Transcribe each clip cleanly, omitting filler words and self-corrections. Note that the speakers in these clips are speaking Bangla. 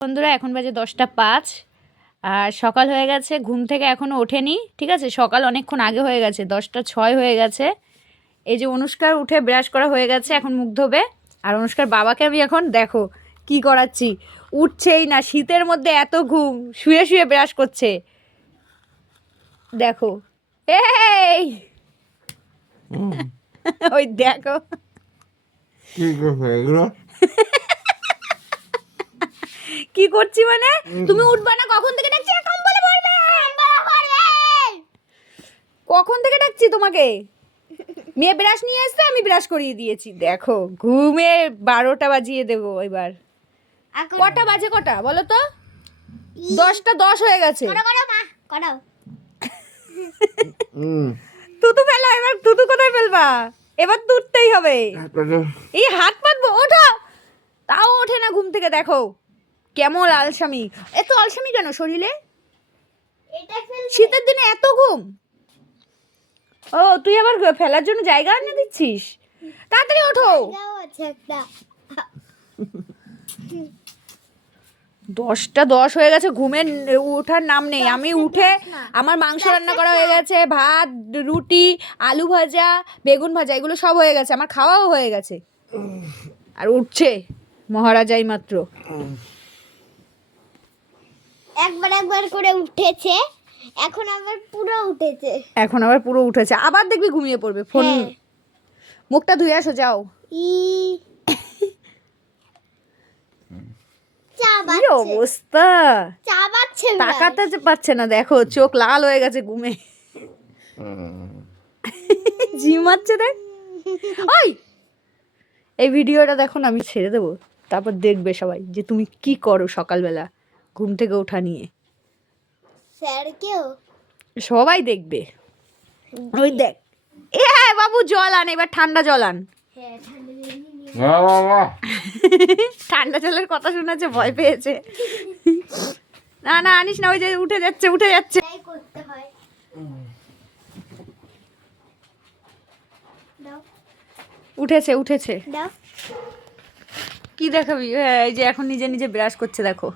বন্ধুরা এখন বাজে 10টা 5 আর সকাল হয়ে গেছে, ঘুম থেকে এখনো ওঠেনি। ঠিক আছে, সকাল অনেকক্ষণ আগে হয়ে গেছে, 10টা 6 হয়ে গেছে। এই যে অনুষ্কার উঠে ব্রাশ করা হয়ে গেছে, এখন মুখ ধোবে। আর অনুষ্কার বাবাকে আমি এখন দেখো কি করাচ্ছি, উঠছেই না। শীতের মধ্যে এত ঘুম, শুয়ে শুয়ে ব্রাশ করছে দেখো। এই ওই দেখো কি করছে এগুলো? কি করছি মানে, তুমি উঠবা না? কখন থেকে ডাকছি, কম্বলে পড়বে। কখন থেকে ডাকছি তোমাকে? মেয়ে ব্রাশ নিয়ে এসছে, আমি ব্রাশ করিয়ে দিয়েছি। দেখো ঘুমে 12টা বাজিয়ে দেবো এবার। কটা বাজে, কটা বলো তো? 10টা 10 হয়ে গেছে। তুতু ফেলা, এবার তুতু কোথায় ফেলবা? এবার তো উঠতেই হবে। এই হাত পাতবো, ওঠো। তাও ওঠে না ঘুম থেকে, দেখো কেমন আলসামি। এত আলসামি কেন শরীরে? শীতের দিনে এত ঘুম? ও তুই আবার ফেলার জন্য জায়গা এনে দিচ্ছিস? তাড়াতাড়ি ওঠো। 10টা 10 হয়ে গেছে, ঘুমের ওঠার নাম নেই। আমি উঠে আমার মাংস রান্না করা হয়ে গেছে, ভাত, রুটি, আলু ভাজা, বেগুন ভাজা, এগুলো সব হয়ে গেছে, আমার খাওয়াও হয়ে গেছে। আর উঠছে মহারাজাই মাত্র। একবার করে উঠেছে, এখন আবার পুরো উঠেছে। আবার দেখবি ঘুমিয়ে পড়বে। ফোন, মুখটা ধুয়ে আসো যাও। কি অবস্থা, তাকাতে পারছে না, দেখো চোখ লাল হয়ে গেছে ঘুমে। ঝিমাচ্ছে দেখ। ওই এই ভিডিওটা দেখো না, আমি ছেড়ে দেবো, তারপর দেখবে সবাই যে তুমি কি করো সকালবেলা ঘুম থেকে ওঠা নিয়ে। সবাই দেখবে। ওই দেখ, এ বাবু জল আন, এবার ঠান্ডা জল আন। ঠান্ডা জলের কথা শুনেছে, ভয় পেয়েছে। না না আনিস না, ওই যে উঠে যাচ্ছে। উঠেছে। কি দেখাবি? এই যে এখন নিজে নিজে ব্রাশ করছে, দেখো।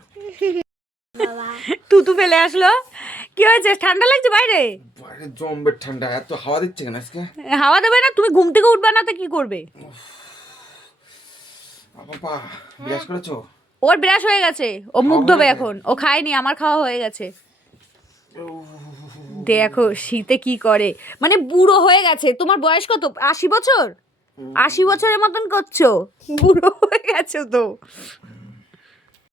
তুতু ফেলে আসলো। কি হয়েছে, ঠান্ডা লাগছে বাইরে? বাইরে জম্বে ঠান্ডা, এত হাওয়া দিচ্ছে কেন আজকে? হাওয়া দেবে না? তুমি ঘুম থেকে উঠবা না তো কি করবে? বাবা ব্রাশ করেছো? ওর ব্রাশ হয়ে গেছে, ও মুখ ধোবে এখন। ও খায়নি, আমার খাওয়া হয়ে গেছে। দেখো শীতে কি করে, মানে বুড়ো হয়ে গেছে। তোমার বয়স কত? 80 বছর? 80 বছরের মতন করছো, বুড়ো হয়ে গেছো তো।